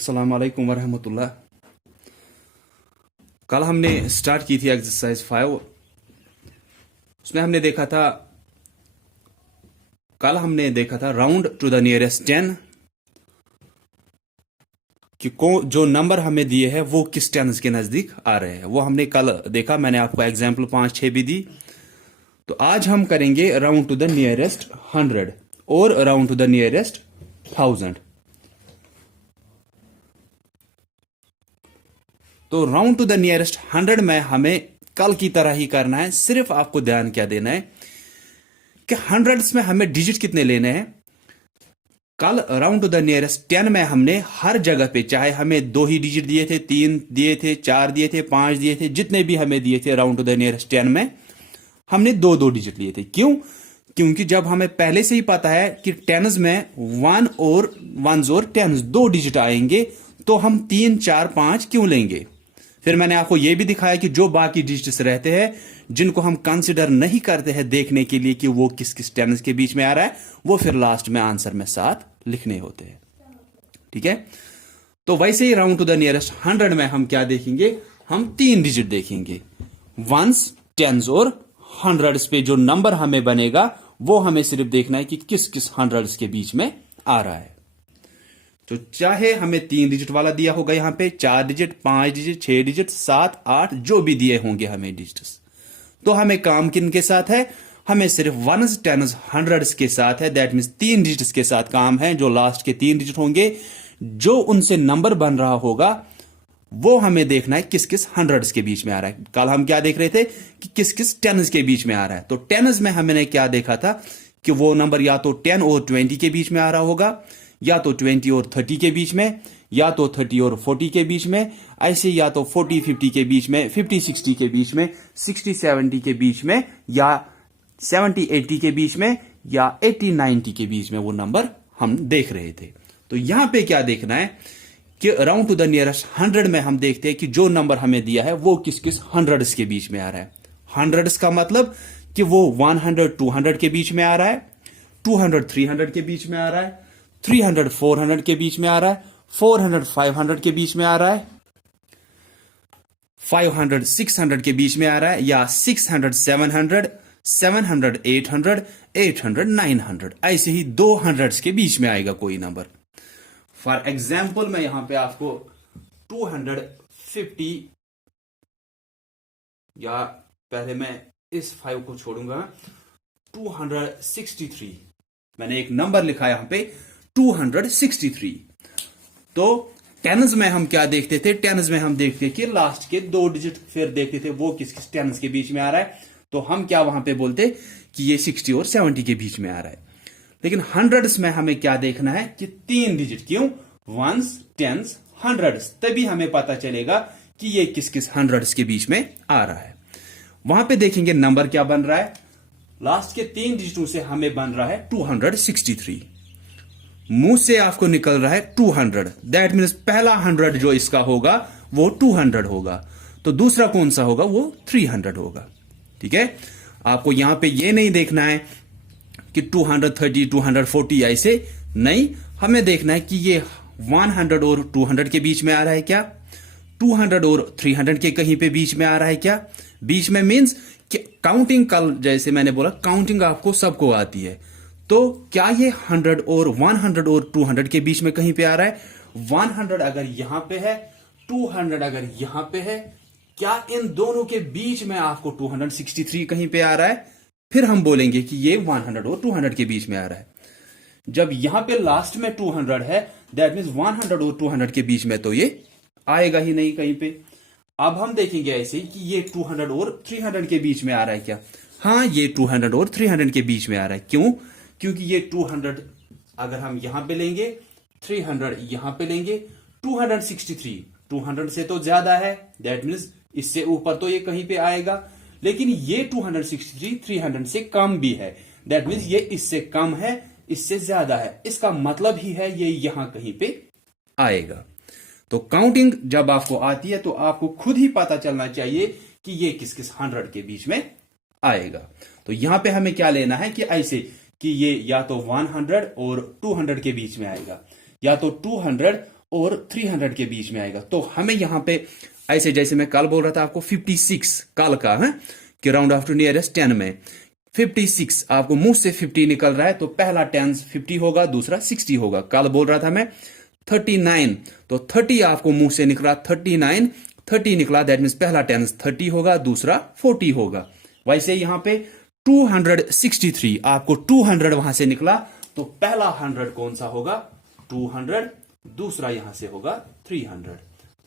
अस्सलाम वालेकुम वरहमतुल्लाह। कल हमने स्टार्ट की थी एक्सरसाइज 5। उसमें हमने देखा था राउंड टू द नियरेस्ट 10 कि जो नंबर हमें दिए हैं वो किस टेंस के नजदीक आ रहे हैं। वो हमने कल देखा, मैंने आपको एग्जाम्पल 5-6 भी दी। तो आज हम करेंगे राउंड टू द नियरेस्ट 100 और राउंड टू द नियरेस्ट 1000। तो राउंड टू द नियरेस्ट 100 में हमें कल की तरह ही करना है। सिर्फ आपको ध्यान क्या देना है कि हंड्रेड्स में हमें डिजिट कितने लेने हैं। कल राउंड टू द नियरेस्ट 10 में हमने हर जगह पे, चाहे हमें 2 ही डिजिट दिए थे, 3 दिए थे, 4 दिए थे, 5 दिए थे, जितने भी हमें दिए थे राउंड टू द नियरेस्ट 10 में हमने 2-2 डिजिट लिए थे। क्यों? क्योंकि जब हमें पहले से ही पता है कि टेंस में 1 और 1s और 10s 2 डिजिट आएंगे, तो हम 3, 4, 5 क्यों लेंगे। फिर मैंने आपको यह भी दिखाया कि जो बाकी डिजिट्स रहते हैं जिनको हम कंसिडर नहीं करते हैं देखने के लिए कि वो किस किस टेंस के बीच में आ रहा है, वो फिर लास्ट में आंसर में साथ लिखने होते हैं। ठीक है, तो वैसे ही राउंड टू द नियरेस्ट 100 में हम क्या देखेंगे, हम 3 डिजिट देखेंगे। 1s, 10s और 100s पे जो नंबर हमें बनेगा वो हमें सिर्फ देखना है कि किस किस 100s के बीच में आ रहा है। तो चाहे हमें 3 डिजिट वाला दिया होगा, यहां पे 4 डिजिट, 5 डिजिट, 6 डिजिट, 7, 8 जो भी दिए होंगे हमें डिजिट्स, तो हमें काम किन के साथ है, हमें सिर्फ 1s, 10s, 100s के साथ है। दैट मीन्स 3 डिजिट्स के साथ काम है। जो लास्ट के 3 डिजिट होंगे, जो उनसे नंबर बन रहा होगा, वो हमें देखना है किस किस 100s के बीच में आ रहा है। कल हम क्या देख रहे थे कि किस किस 10s के बीच में आ रहा है। तो 10s में हमने क्या देखा था कि वो नंबर या तो 10 और 20 के बीच में आ रहा होगा, या तो 20 और 30 के बीच में, या तो 30 और 40 के बीच में, ऐसे या तो 40-50 के बीच में, 50-60 के बीच में, 60-70 के बीच में, या 70-80 के बीच में, या 80-90 के बीच में वो नंबर हम देख रहे थे। तो यहां पे क्या देखना है कि राउंड टू द नियरेस्ट 100 में हम देखते हैं कि जो नंबर हमें दिया है वो किस किस 100s के बीच में आ रहा है। 100s का मतलब कि वो 100-200 के बीच में आ रहा है, 200-300 के बीच में आ रहा है, 300-400 के बीच में आ रहा है, 400-500 के बीच में आ रहा है, 500-600 के बीच में आ रहा है, या 600-700, 700-800, 800-900, ऐसे ही 200s के बीच में आएगा कोई नंबर। फॉर एग्जाम्पल मैं यहां पे आपको 250, या पहले मैं इस 5 को छोड़ूंगा, 263, मैंने एक नंबर लिखा यहां पे 263। तो 10s में हम क्या देखते थे, 10s में हम देखते कि लास्ट के 2 डिजिट फिर देखते थे वो किस किस 10s के बीच में आ रहा है। तो हम क्या वहां पे बोलते कि ये 60 और 70 के बीच में आ रहा है। लेकिन 100s में हमें क्या देखना है कि 3 डिजिट, क्यों, 1s, 10s, 100s, तभी हमें पता चलेगा कि ये किस किस 100s के बीच में आ रहा है। वहां पे देखेंगे नंबर क्या बन रहा है। लास्ट के 3 डिजिटों से हमें बन रहा है 263। मुंह से आपको निकल रहा है 200, दैट मीन्स पहला 100 जो इसका होगा वो 200 होगा। तो दूसरा कौन सा होगा, वो 300 होगा। ठीक है, आपको यहां पे ये नहीं देखना है कि 230, 240 ऐसे नहीं, हमें देखना है कि ये 100 और 200 के बीच में आ रहा है क्या, 200 और 300 के कहीं पे बीच में आ रहा है क्या। बीच में मीन्स कि काउंटिंग, कल जैसे मैंने बोला काउंटिंग आपको सबको आती है, तो क्या ये 100 और 100 और 200 के बीच में कहीं पे आ रहा है। 100 अगर यहां पे है, 200 अगर यहां पे है, क्या इन दोनों के बीच में आपको 263 कहीं पे आ रहा है, फिर हम बोलेंगे कि ये 100 और 200 के बीच में आ रहा है। जब यहां पे लास्ट में 200 है, दैट मीन्स 100 और 200 के बीच में तो ये आएगा ही नहीं कहीं पे। अब हम देखेंगे ऐसे कि ये 200 और 300 के बीच में आ रहा है क्या। हाँ, ये 200 और 300 के बीच में आ रहा है। क्यों? क्योंकि ये 200 अगर हम यहां पे लेंगे, 300 यहां पे लेंगे, 263 200 से तो ज्यादा है, दैट मीन्स इससे ऊपर तो ये कहीं पे आएगा। लेकिन ये 263 300 से कम भी है, दैट मीन्स ये इससे कम है, इससे ज्यादा है, इसका मतलब ही है ये यहां कहीं पे आएगा। तो काउंटिंग जब आपको आती है तो आपको खुद ही पता चलना चाहिए कि ये किस किस 100 के बीच में आएगा। तो यहां पे हमें क्या लेना है कि ऐसे कि ये या तो 100 और 200 के बीच में आएगा, या तो 200 और 300 के बीच में आएगा। तो हमें यहां पे ऐसे, जैसे मैं कल बोल रहा था आपको 56 कल का है कि राउंड ऑफ टू नियरेस्ट 10 में 56 आपको मुंह से 50 निकल रहा है, तो पहला टेंस 50 होगा, दूसरा 60 होगा। कल बोल रहा था मैं 39, तो 30 आपको मुंह से निकला 39, 30 निकला, दैट मीन्स पहला टेंस 30 होगा, दूसरा 40 होगा। वैसे यहां पे 263 आपको 200 वहां से निकला, तो पहला 100 कौन सा होगा? 200, दूसरा यहां से होगा 300।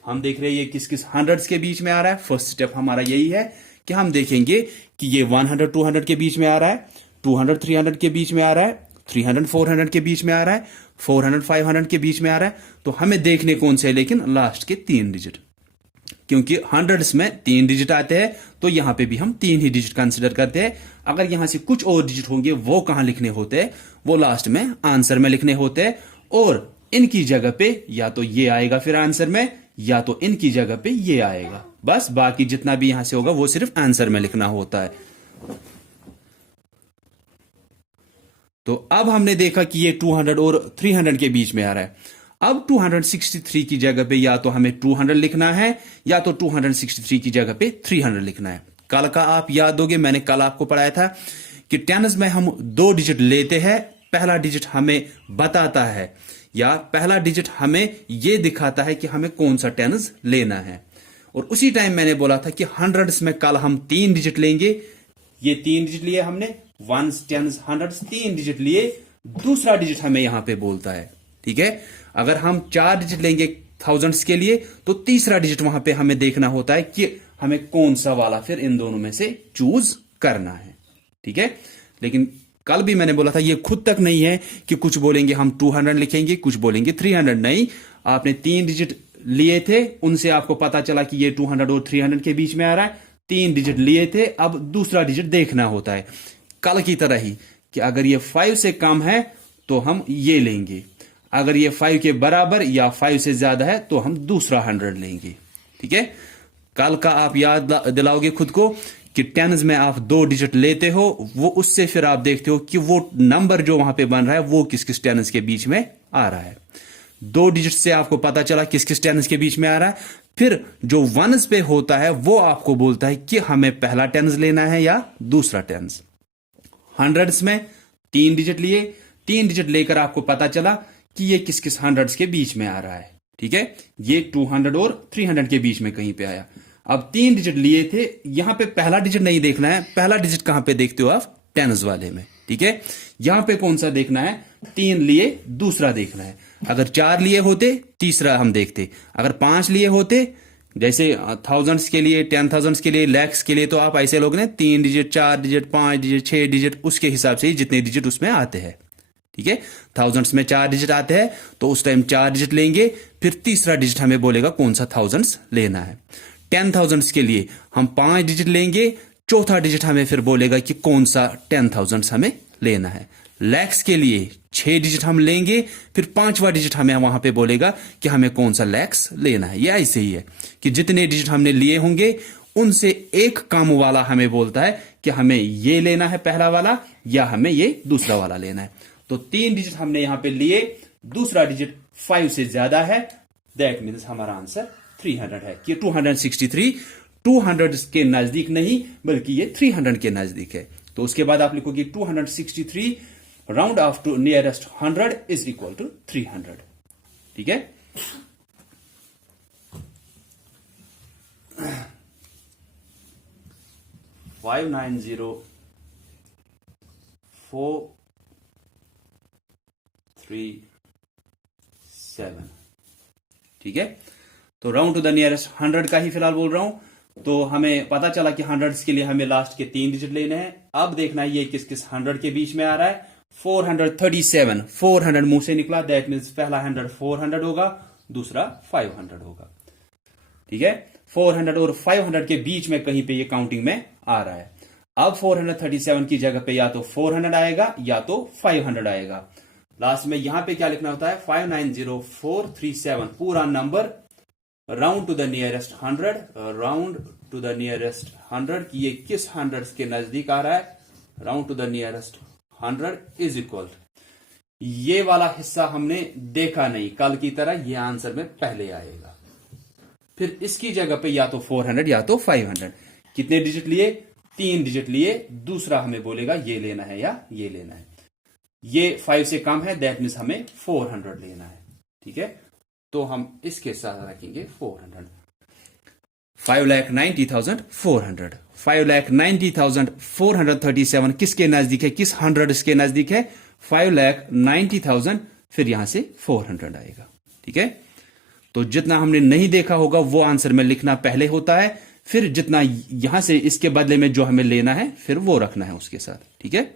हम देख रहे हैं ये किस किस हंड्रेड्स के बीच में आ रहा है। फर्स्ट स्टेप हमारा यही है कि हम देखेंगे कि ये 100 200 के बीच में आ रहा है, 200 300 के बीच में आ रहा है, 300 400 के बीच में आ रहा है, 400 500 के बीच में आ रहा है। तो हमें देखने कौन से है, लेकिन लास्ट के 3 डिजिट, क्योंकि हंड्रेड्स में 3 डिजिट आते हैं, तो यहां पे भी हम 3 ही डिजिट कंसिडर करते हैं। अगर यहां से कुछ और डिजिट होंगे वो कहां लिखने होते हैं? वो लास्ट में आंसर में लिखने होते हैं, और इनकी जगह पे या तो ये आएगा फिर आंसर में, या तो इनकी जगह पे ये आएगा। बस बाकी जितना भी यहां से होगा वो सिर्फ आंसर में लिखना होता है। तो अब हमने देखा कि ये 200 और 300 के बीच में आ रहा है। अब 263 की जगह पे या तो हमें 200 लिखना है, या तो 263 की जगह पे 300 लिखना है। कल का आप याद दोगे, मैंने कल आपको पढ़ाया था कि टेंस में हम 2 डिजिट लेते हैं, पहला डिजिट हमें बताता है या पहला डिजिट हमें यह दिखाता है कि हमें कौन सा टेंस लेना है। और उसी टाइम मैंने बोला था कि हंड्रेड्स में कल हम 3 डिजिट लेंगे। ये 3 डिजिट लिए हमने, वंस टेंस हंड्रेड्स 3 डिजिट लिए, दूसरा डिजिट हमें यहां पे बोलता है। ठीक है, अगर हम 4 डिजिट लेंगे थाउजेंड्स के लिए, तो तीसरा डिजिट वहां पे हमें देखना होता है कि हमें कौन सा वाला फिर इन दोनों में से चूज करना है। ठीक है, लेकिन कल भी मैंने बोला था ये खुद तक नहीं है कि कुछ बोलेंगे हम 200 लिखेंगे, कुछ बोलेंगे 300। नहीं, आपने 3 डिजिट लिए थे, उनसे आपको पता चला कि ये 200 और 300 के बीच में आ रहा है। 3 डिजिट लिए थे, अब दूसरा डिजिट देखना होता है। कल की तरह ही कि अगर ये 5 से कम है तो हम ये लेंगे, अगर ये 5 के बराबर या 5 से ज्यादा है तो हम दूसरा 100 लेंगे। ठीक है, कल का आप याद दिलाओगे खुद को कि टेंस में आप 2 डिजिट लेते हो, वो उससे फिर आप देखते हो कि वो नंबर जो वहां पे बन रहा है वो किस किस टेंस के बीच में आ रहा है। 2 डिजिट से आपको पता चला किस किस टेंस के बीच में आ रहा है। फिर जो वंस पे होता है वो आपको बोलता है कि हमें पहला टेंस लेना है या दूसरा टेंस। हंड्रेड्स में 3 डिजिट लिए, 3 डिजिट लेकर आपको पता चला कि ये किस किस हंड्रेड्स के बीच में आ रहा है। ठीक है, ये 200 और 300 के बीच में कहीं पे आया। अब 3 डिजिट लिए थे, यहां पे पहला डिजिट नहीं देखना है। पहला डिजिट कहां पे देखते हो आप? टेंस वाले में। ठीक है, यहां पे कौन सा देखना है? 3 लिए दूसरा देखना है। अगर 4 लिए होते तीसरा हम देखते, अगर 5 लिए होते, जैसे थाउजेंड्स के लिए, 10,000 के लिए, लैक्स के लिए, तो आप ऐसे लोग ने 3 डिजिट 4 डिजिट 5 डिजिट 6 डिजिट उसके हिसाब से ही जितने डिजिट उसमें आते हैं। ठीक है, थाउजेंड्स में 4 डिजिट आते हैं तो उस टाइम 4 डिजिट लेंगे, फिर तीसरा डिजिट हमें बोलेगा कौन सा थाउजेंड्स लेना है। 10,000 के लिए हम 5 डिजिट लेंगे, चौथा डिजिट हमें फिर बोलेगा कि कौन सा 10,000 हमें लेना है। लैक्स के लिए 6 डिजिट हम लेंगे, फिर 5वां डिजिट हमें वहां पे बोलेगा कि हमें कौन सा लैक्स लेना है। ये ऐसे ही है कि जितने डिजिट हमने लिए होंगे उनसे एक कम वाला हमें बोलता है कि हमें ये लेना है पहला वाला या हमें ये दूसरा वाला लेना है। तो 3 डिजिट हमने यहां पे लिए, दूसरा डिजिट 5 से ज्यादा है, दैट मीन्स हमारा आंसर 300 है। कि 263 200 के नजदीक नहीं बल्कि ये 300 के नजदीक है। तो उसके बाद आप लिखोगे 263 round off to nearest 100 is equal to 300। ठीक है, फाइव 90437। ठीक है, तो राउंड टू द नियरेस्ट 100 का ही फिलहाल बोल रहा हूं। तो हमें पता चला कि हंड्रेड्स के लिए हमें लास्ट के 3 डिजिट लेने हैं। अब देखना है ये किस किस 100 के बीच में आ रहा है। 437, 400 मुंह से निकला, दैट मीन्स पहला 100 400 होगा, दूसरा 500 होगा। ठीक है, 400 और 500 के बीच में कहीं पे ये काउंटिंग में आ रहा है। अब 437 की जगह पे या तो 400 आएगा या तो 500 आएगा। लास्ट में यहां पे क्या लिखना होता है? 590437 पूरा number round to the nearest 100, round to the nearest 100 कि ये किस 100 के नजदीक आ रहा है। Round to the nearest 100 is equal, ये वाला हिस्सा हमने देखा नहीं, कल की तरह ये आंसर में पहले आएगा। फिर इसकी जगह पे या तो 400 या तो 500। कितने डिजिट लिए? 3 डिजिट लिए। दूसरा हमें बोलेगा ये लेना है या ये लेना है। ये 5 से कम है, दैट मीन्स हमें 400 लेना है। ठीक है, तो हम इसके साथ रखेंगे 400। 5,90,400। 5,90,437 किसके नजदीक है? किस 100 के नजदीक है? 5,90,000, फिर यहां से 400 आएगा। ठीक है, तो जितना हमने नहीं देखा होगा वो आंसर में लिखना पहले होता है, फिर जितना यहां से इसके बदले में जो हमें लेना है फिर वो रखना है उसके साथ। ठीक है,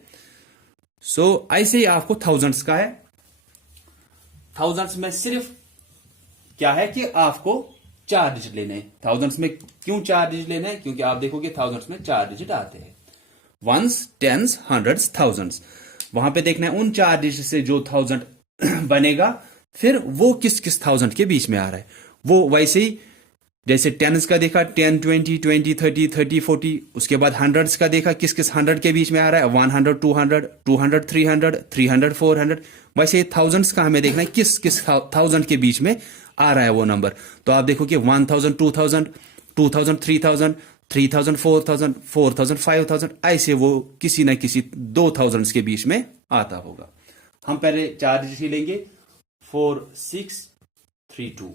सो ऐसे ही आपको थाउजेंड्स का है। थाउजेंड्स में सिर्फ क्या है कि आपको 4 डिजिट लेने हैं। थाउजेंड्स में क्यों 4 डिजिट लेने हैं? क्योंकि आप देखोगे थाउजेंड्स में 4 डिजिट आते हैं, वंस, टेंस, हंड्रेड्स, थाउजेंड्स। वहां पे देखना है उन 4 डिजिट से जो 1000 बनेगा, फिर वो किस किस 1000 के बीच में आ रहा है। वो वैसे ही जैसे टेंस का देखा 10, 20, 20, 30, 30, 40। उसके बाद हंड्रेड्स का देखा किस किस 100 के बीच में आ रहा है, 100, 200, 200, 300, 300, 400। वैसे थाउजेंड्स का हमें देखना है किस किस 1000 के बीच में आ रहा है वो नंबर। तो आप देखो कि 1000, 2000, 2000, 3000, 3000, 4000, 4000, 5000, ऐसे वो किसी ना किसी 2000 के बीच में आता होगा। हम पहले 4 डिजिट ही लेंगे, 4632,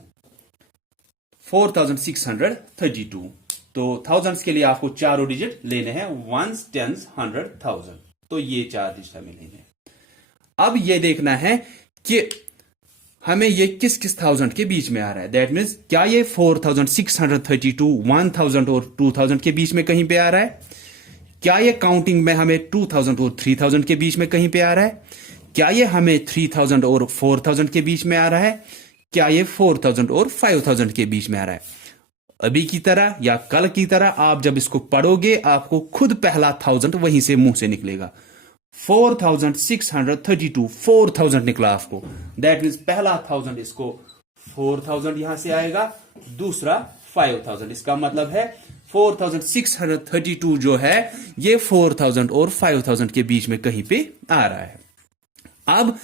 4632। तो थाउजेंड्स के लिए आपको चारों डिजिट लेने हैं, वंस, टेंस, 100, 1000। तो ये 4 डिजिट हमें लेने हैं। अब ये देखना है कि हमें ये किस किस 1000 के बीच में आ रहा है। दैट मीन्स क्या ये 4632 1000 और 2000 के बीच में कहीं पे आ रहा है? क्या ये काउंटिंग में हमें 2000 और 3000 के बीच में कहीं पे आ रहा है? क्या ये हमें 3000 और 4000 के बीच में आ रहा है? क्या ये 4000 और 5000 के बीच में आ रहा है? अभी की तरह या कल की तरह आप जब इसको पढ़ोगे आपको खुद पहला 1000 वहीं से मुंह से निकलेगा। 4632, 4000 निकला आपको। दैट मीन्स पहला 1000 इसको 4000 यहां से आएगा, दूसरा 5000। इसका मतलब है 4632 जो है ये 4000 और 5000 के बीच में कहीं पे आ रहा है। अब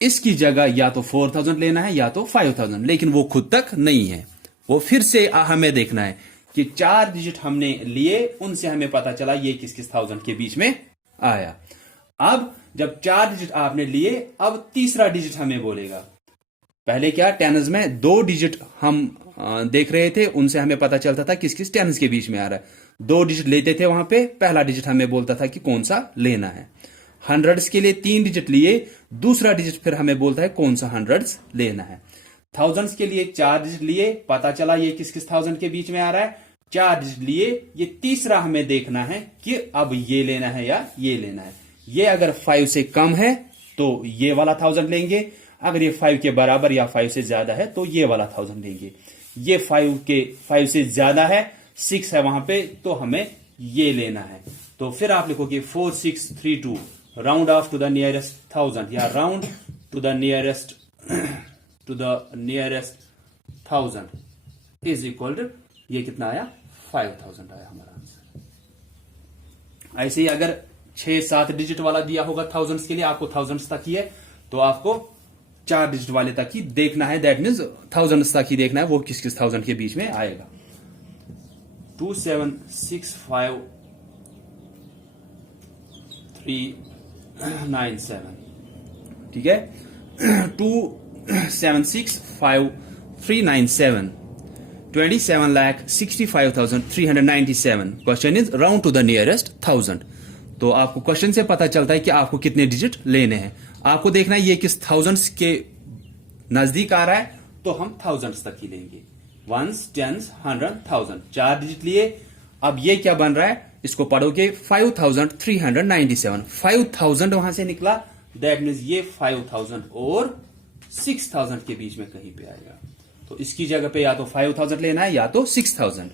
इसकी जगह या तो 4000 लेना है या तो 5000, लेकिन वो खुद तक नहीं है। वो फिर से हमें देखना है कि 4 डिजिट हमने लिए, उनसे हमें पता चला ये किस किस 1000 के बीच में आया। अब जब 4 डिजिट आपने लिए, अब तीसरा डिजिट हमें बोलेगा। पहले क्या टेंस में 2 डिजिट हम देख रहे थे, उनसे हमें पता चलता था किस किस टेंस के बीच में आ रहा है। 2 डिजिट लेते थे, वहां पे पहला डिजिट हमें बोलता था कि कौन सा लेना है। हंड्रेड्स के लिए 3 डिजिट लिए, दूसरा डिजिट फिर हमें बोलता है कौन सा हंड्रेड्स लेना है। थाउजेंड्स के लिए 4 डिजिट लिए, पता चला ये किस किस 1000 के बीच में आ रहा है। 4 डिजिट लिए, ये तीसरा हमें देखना है कि अब ये लेना है या ये लेना है। ये अगर 5 से कम है तो ये वाला 1000 लेंगे, अगर ये 5 के बराबर या 5 से ज्यादा है तो ये वाला 1000 लेंगे। ये 5 से ज्यादा है, 6 है वहां पे, तो हमें ये लेना है। तो फिर आप लिखोगे 4632, round off to the nearest 1000 या round to the nearest 1000 is equal to, ये कितना आया? 5000 आया हमारा आंसर। ऐसे ही अगर 6-7 डिजिट वाला दिया होगा थाउजेंड्स के लिए, आपको थाउजेंड्स तक ही है, तो आपको 4 डिजिट वाले तक ही देखना है। दैट मीन्स थाउजेंड्स तक ही देखना है, वो किस किस 1000 के बीच में आएगा। 2765397, ठीक है, 2765397, 27,65,397। Question is round to the nearest 1000। तो आपको क्वेश्चन से पता चलता है कि आपको कितने डिजिट लेने हैं। आपको देखना है ये किस थाउजेंड्स के नजदीक आ रहा है, तो हम थाउजेंड्स तक ही लेंगे। वंस, टेंस, 100, 1000, 4 डिजिट लिए। अब ये क्या बन रहा है, इसको पढ़ोगे 5397। 5000 वहां से निकला, दैट मीन्स ये 5000 और 6000 के बीच में कहीं पे आएगा। तो इसकी जगह पे या तो 5000 लेना है या तो 6000।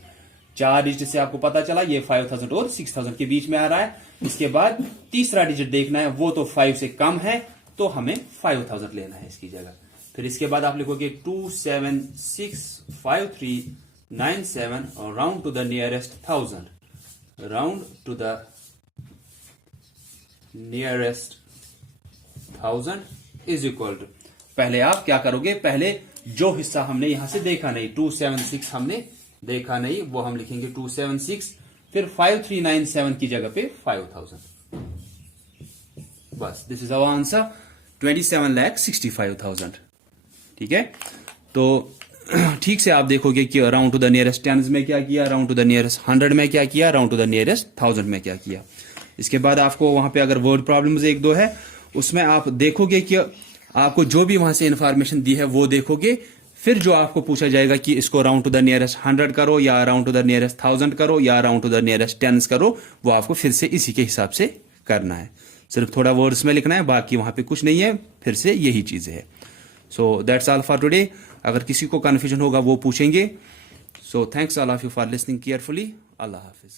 4 डिजिट से आपको पता चला ये 5000 और 6000 के बीच में आ रहा है। इसके बाद तीसरा डिजिट देखना है, वो तो 5 से कम है, तो हमें 5000 लेना है इसकी जगह। फिर इसके बाद आप लिखोगे 2765397 और round to the nearest 1000, round to the nearest 1000 is equal to, पहले आप क्या करोगे, पहले जो हिस्सा हमने यहां से देखा नहीं, 276 हमने देखा नहीं, वो हम लिखेंगे 276, फिर 5397 की जगह पे 5000, बस दिस इज आवर आंसर 27,65,000। ठीक है, तो ठीक से आप देखोगे कि round to the nearest tense में क्या किया, राउंड टू द नियरेस्ट 100 में क्या किया, राउंड टू द नियरेस्ट 1000 में क्या किया। इसके बाद आपको वहां पे अगर वर्ड प्रॉब्लम्स एक दो है, उसमें आप देखोगे कि आपको जो भी वहां से इंफॉर्मेशन दी है वो देखोगे, फिर जो आपको पूछा जाएगा कि इसको राउंड टू द नियरेस्ट 100 करो, या राउंड टू द नियरेस्ट 1000 करो, या round to the nearest tense करो, वो आपको फिर से इसी के हिसाब से करना है। सिर्फ थोड़ा वर्ड्स में लिखना है, बाकी वहां पे कुछ नहीं है, फिर से यही चीजें है। So that's all for today. अगर किसी को कंफ्यूजन होगा वो पूछेंगे। So thanks all of you for listening carefully. Allah Hafiz.